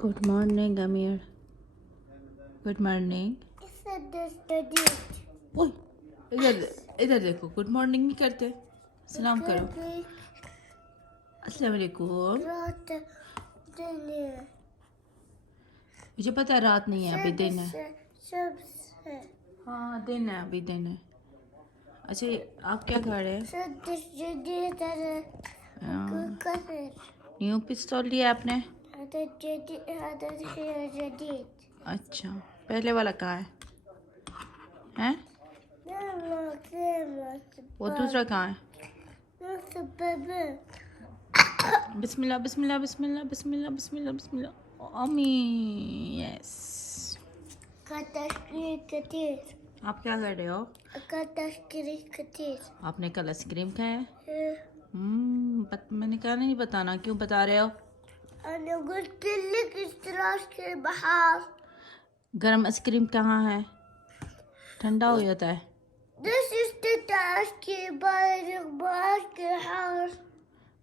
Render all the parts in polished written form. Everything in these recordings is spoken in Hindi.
गुड मॉर्निंग अमीर। Good morning. ओए, इधर इधर देखो, गुड मॉर्निंग नहीं करते, सलाम करो। अस्सलाम वालेकुम। मुझे पता है रात नहीं है, अभी दिन है। हाँ दिन है, अभी दिन है। अच्छा आप क्या खा रहे हैं? न्यू पिस्तौल लिया आपने? अच्छा, पहले वाला कहाँ है? हैं? वो दूसरा कहाँ है? बिस्मिल्लाह बिस्मिल्लाह बिस्मिल्लाह बिस्मिल्लाह बिस्मिल्लाह बिस्मिल्लाह। अम्मी यस। आप क्या कर रहे हो? आपने कल आइसक्रीम खाया? मैंने कहा नहीं बताना, क्यों बता रहे हो? गरम आइसक्रीम कहाँ है? ठंडा हो जाता है।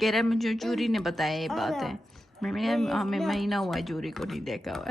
केरम जो जूरी ने बताया ये बात है। मैंने हमें महीना हुआ जूरी को नहीं देखा हुआ।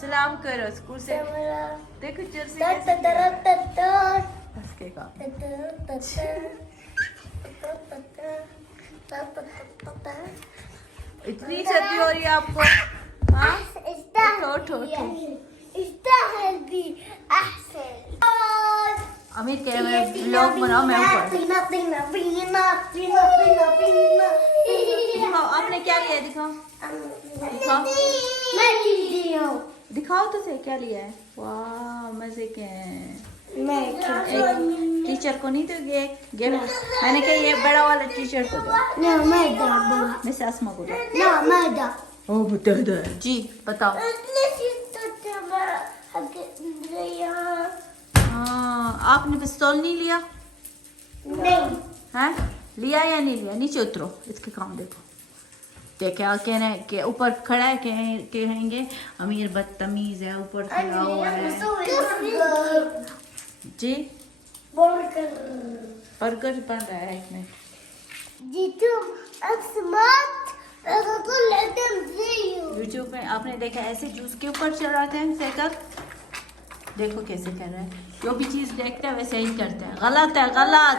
सलाम करो स्कूल से। देखो जर्सी बस के का इतनी सर्दी हो रही है आपको? हाँ उठो उठो। अमीर कह रहे हैं व्लॉग बनाओ, मैं ऊपर। दिखाओ आपने क्या लिया, दिखाओ दिखाओ दिखाओ तो सही क्या लिया है। वाह मजे के हैं। टीचर को नहीं दोगे एक गिफ्ट? मैंने कहा ये बड़ा वाला टीचर को दो। मिस आसमा को दो। ओ मुत्तहदा जी बताओ। हाँ आपने पिस्तौल नहीं लिया? नहीं। हैं लिया या नहीं लिया? नीचे उतरो, इसके काम देखो। क्या कहना है कि ऊपर खड़ा है, कहेंगे अमीर बदतमीज है, ऊपर खड़ा हुआ है। जी बर्गर बन रहा है। एक मिनट यूट्यूब में आपने देखा ऐसे जूस के ऊपर चढ़ाते हैं साइकिल। देखो कैसे कर रहा है, जो भी चीज देखता है वैसे ही करता है। गलत है गलत।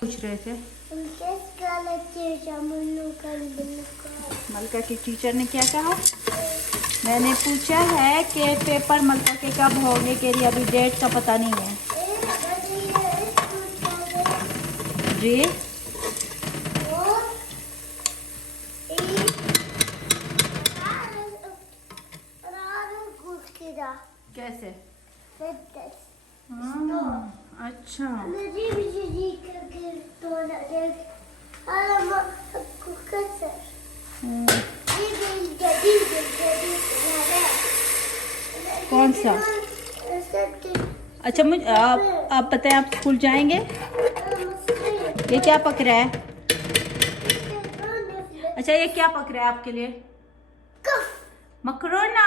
पूछ रहे थे मलका की टीचर ने क्या कहा? मैंने पूछा है कि पेपर मलका के कब होने के लिए, अभी डेट का पता नहीं है। जी कैसे? अच्छा कौन सा? अच्छा मुझे आप बताएं, आप स्कूल जाएंगे? ये क्या पक रहा है? अच्छा ये क्या पक रहा है आपके लिए? मकरोना।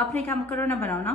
आपने क्या मकरोना बनाओ ना?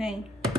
नहीं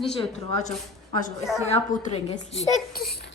नीचे उतरो, आ जाओ आ जाओ, इसलिए आप उतरेंगे इसलिए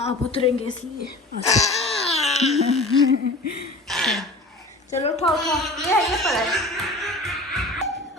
आप उतरेंगे इसलिए चलो उठाओ उठाओ, ये पर है।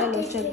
चलो चलो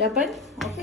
लबन, ओके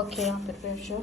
ओके यहाँ पर बैठ जाओ।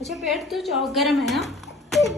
अच्छा बैठ तो जाओ, गर्म है ना?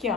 क्या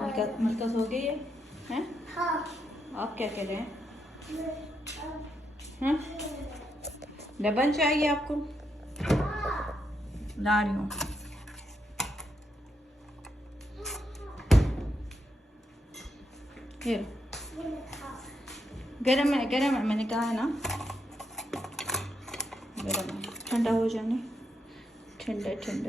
मरकज हो गई है हैं? हाँ. आप क्या कह रहे हैं? हैं? लबन चाहिए आपको? ला रही हूँ। ये गरम है मैंने कहा है ना, गरम है, ठंडा हो जाने, ठंडा ठंडा।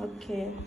ओके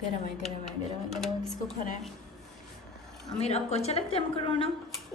गरम है किसको खाना है? अमीर आपको अच्छा लगता है मकरोना?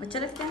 अच्छा लगता है?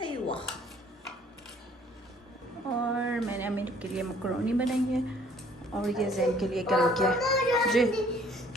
अय्वा। और मैंने अमीर के लिए मकरोनी बनाई है और ये जैन के लिए गर्म किया है जी।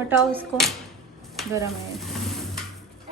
हटाओ इसको, गरम है।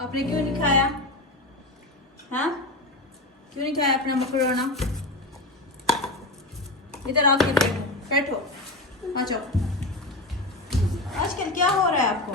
आपने क्यों नहीं खाया? हाँ क्यों नहीं खाया अपना मकरोना? इधर आके बैठो आ जाओ। आजकल क्या हो रहा है आपको?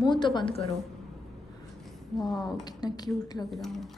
मुंह तो बंद करो। वाह कितना क्यूट लग रहा है।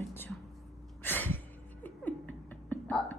अच्छा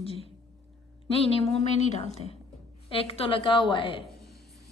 जी। नहीं मुंह में नहीं डालते, एक तो लगा हुआ है,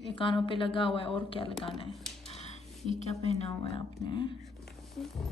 ये कानों पे लगा हुआ है, और क्या लगाना है? ये क्या पहना हुआ है आपने?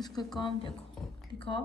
इसका काम देखो, दिखाओ।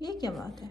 ये क्या बात है?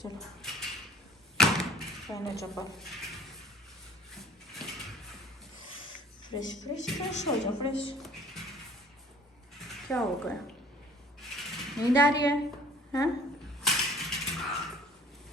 चलो पहने चप्पल, फ्रेश हो जाओ फ्रेश। क्या हो गया? नींद आ रही है? हाँ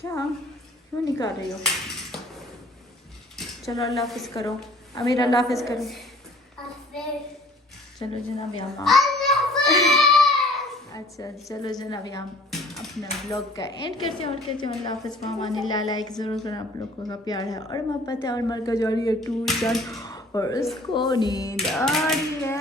क्या क्यों निकाल रही हो? चलो अल्लाह हाफिज करो, अमीर अल्लाह हाफिज करो। चलो जनाब यहाँ अच्छा चलो जनाब यहाँ अपना ब्लॉग का एंड करते हैं और कहते हैं अल्लाह हाफिज़ मामानिल्लाह। लाइक ज़रूर करना, आप लोगों का प्यार है और मोहब्बत है। और मर का जा रही है ट्यूशन और उसको नींद आ रही है।